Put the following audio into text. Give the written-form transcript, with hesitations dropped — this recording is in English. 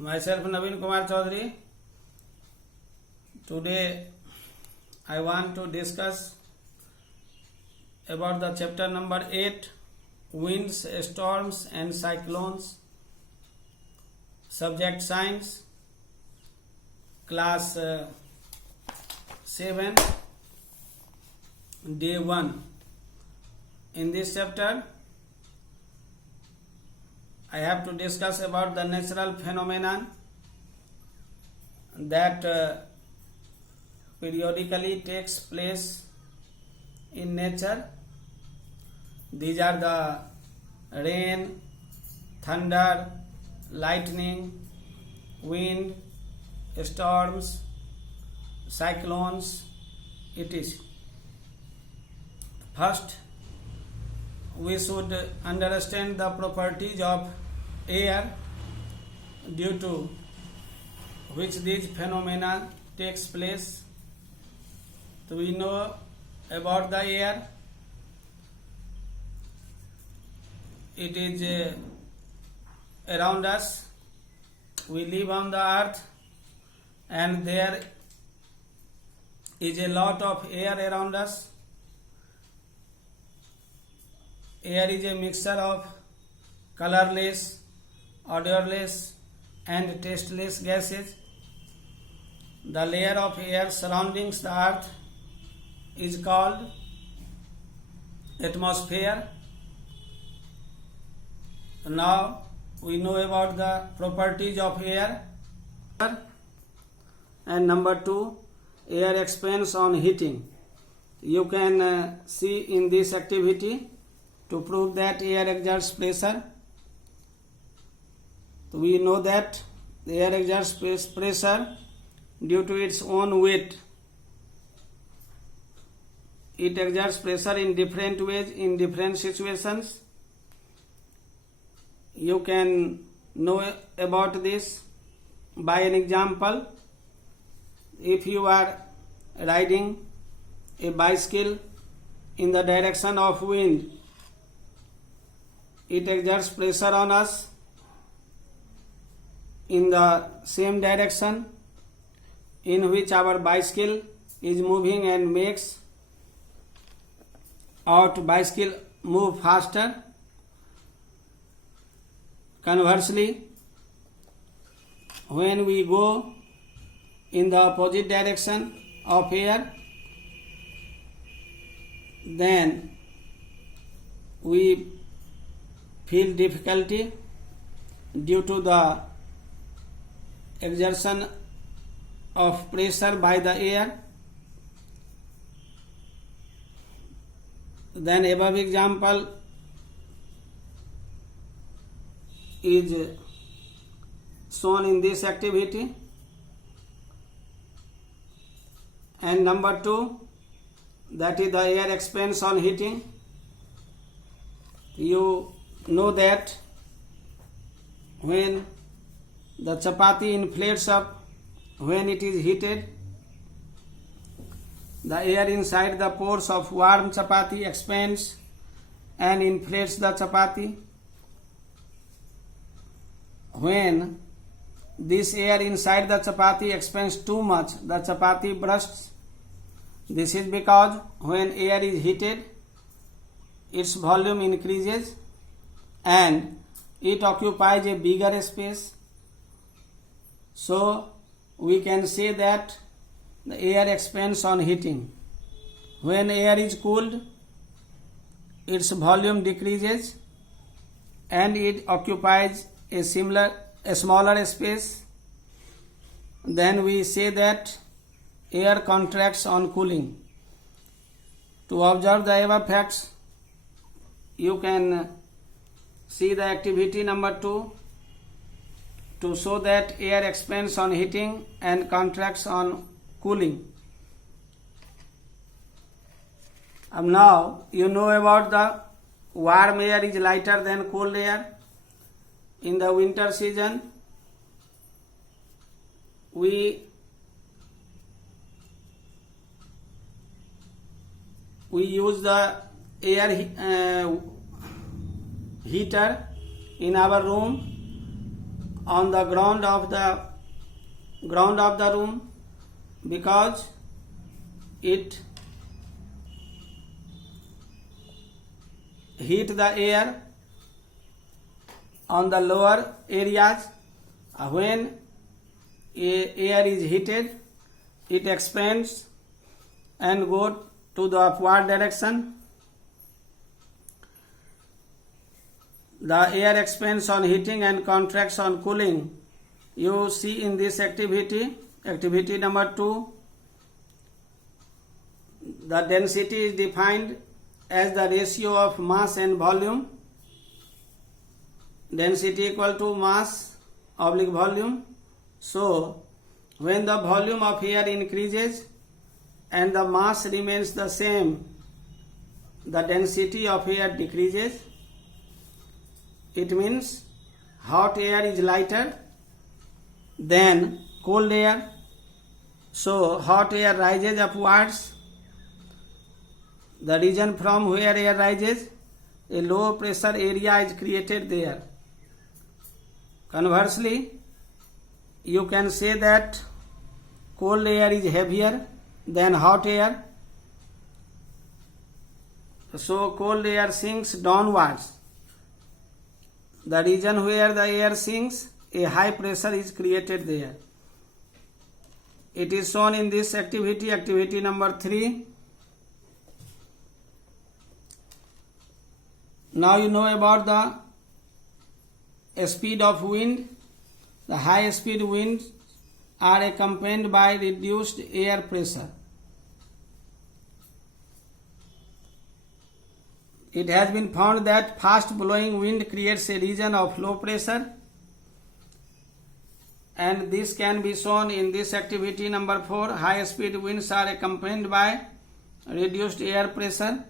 Myself Naveen Kumar Chaudhary. Today I want to discuss about the chapter number 8, winds, storms and cyclones, subject science, class 7, day 1. In this chapter I have to discuss about the natural phenomenon that periodically takes place in nature. These are the rain, thunder, lightning, wind, storms, cyclones, etc. First, we should understand the properties of air due to which these phenomena takes place. So we know about the air. It is around us. We live on the earth and there is a lot of air around us. Air is a mixture of colorless, odorless and tasteless gases. The layer of air surrounding the earth is called atmosphere. Now we know about the properties of air. And number 2, air expands on heating. You can see in this activity to prove that air exerts pressure. We know that the air exerts pressure due to its own weight. It exerts pressure in different ways in different situations. You can know about this by an example. If you are riding a bicycle in the direction of wind, it exerts pressure on us in the same direction in which our bicycle is moving and makes our bicycle move faster. Conversely, when we go in the opposite direction of air, then we feel difficulty due to the exertion of pressure by the air. Then above example is shown in this activity. And number 2, that is the air expands on heating. You know that when the chapati inflates up, when it is heated, the air inside the pores of warm chapati expands and inflates the chapati. When this air inside the chapati expands too much, the chapati bursts. This is because when air is heated, its volume increases and it occupies a bigger space. So we can say that the air expands on heating. When air is cooled, its volume decreases and it occupies a smaller space. Then we say that air contracts on cooling. To observe the above facts, you can see the activity number 2 to show that air expands on heating and contracts on cooling. Now you know about the warm air is lighter than cold air. In the winter season, we use the air heater in our room on the ground of the room because it heat the air on the lower areas. When air is heated, it expands and go to the upward direction. The air expands on heating and contracts on cooling. You see in this activity number 2, the density is defined as the ratio of mass and volume. Density equal to mass oblique volume. So, when the volume of air increases and the mass remains the same, the density of air decreases. It means hot air is lighter than cold air. So, hot air rises upwards. The region from where air rises, a low pressure area is created there. Conversely, you can say that cold air is heavier than hot air. So, cold air sinks downwards. The region where the air sinks, a high pressure is created there. It is shown in this activity number 3. Now you know about the speed of wind. The high speed winds are accompanied by reduced air pressure. It has been found that fast blowing wind creates a region of low pressure, and this can be shown in this activity number 4. High speed winds are accompanied by reduced air pressure.